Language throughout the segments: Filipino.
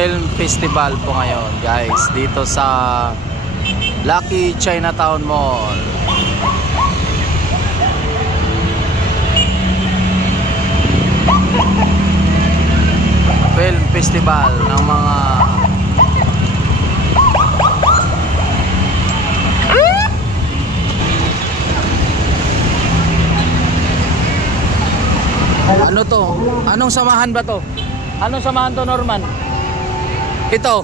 Film Festival po ngayon guys dito sa Lucky Chinatown Mall. Film Festival ng mga ano to? Anong samahan ba to? Anong samahan to, Norman? Ito.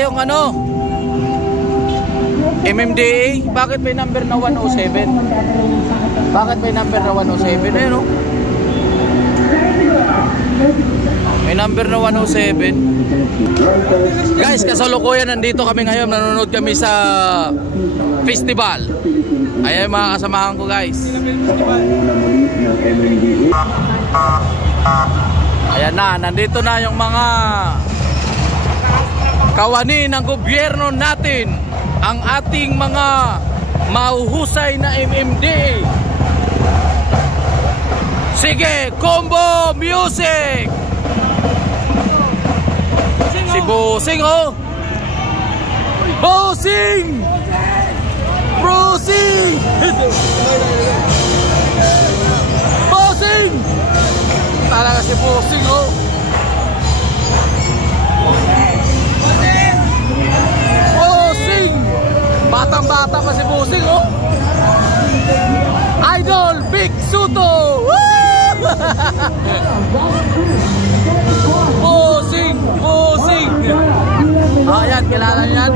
Yung ano? MMDA? Bakit may number na 107? Bakit may number na 107? Ayun, oh. May number na 107. Guys, kasalukuyan nandito kami ngayon. Nanonood kami sa festival. Ayan mga kasamahan ko guys. Ayan na, nandito na yung mga kawani ng gobyerno natin. Ang ating mga mahuhusay na MMDA. Sige, combo music! Si Bossing, oh! Bossing! Bossing! Bossing! Talaga si Bossing, oh! Bossing! Batang-bata pa si Bossing, oh! Idol Big Suto! Woo! Bossing! Bossing! Ayan, kilala niyo yan?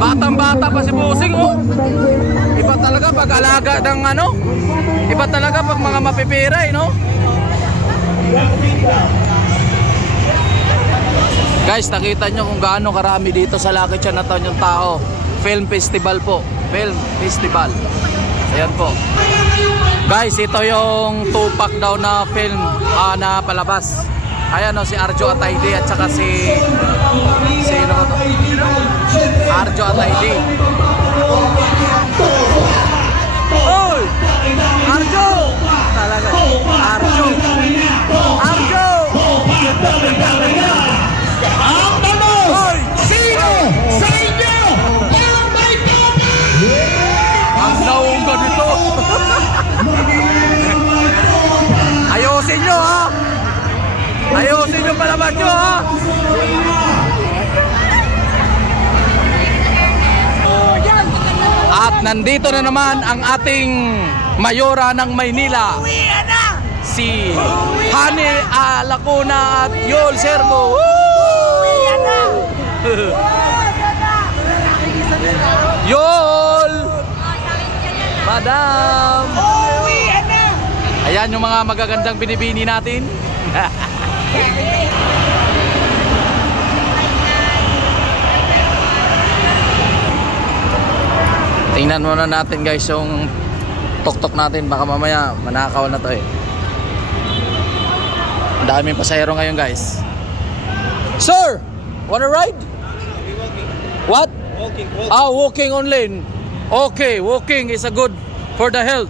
Batang-bata pa si Bossing, oh! Iba talaga pag alaga ng ano? Iba talaga pag mga mapipiray, no? Guys, nakita nyo kung gaano karami dito sa Lucky Chinatown yung tao. Film Festival po. Film Festival. Ayan po. Guys, ito yung tupak daw na film na palabas. Ayan o, si Arjo Atayde at saka si sino ko to? Arjo Atayde. Oy! Arjo! Talaga. Arjo! Arjo! Ang tanong! Oy! Sino sa inyo ang may topi? Ang naunggo dito. Ayusin nyo, ha? Ayusin nyo palaban nyo, ha? At nandito na naman ang ating mayora ng Maynila, si Hani Lacuna at Yol Servo. Yol! Madam! Ayan yung mga magagandang binibini natin. Tingnan muna natin guys yung tok-tok natin. Baka mamaya manakaw na to eh. Ang daming pasahero ngayon guys. Sir! Wanna ride? What? Walking. Walking only. Okay, walking is a good for the health.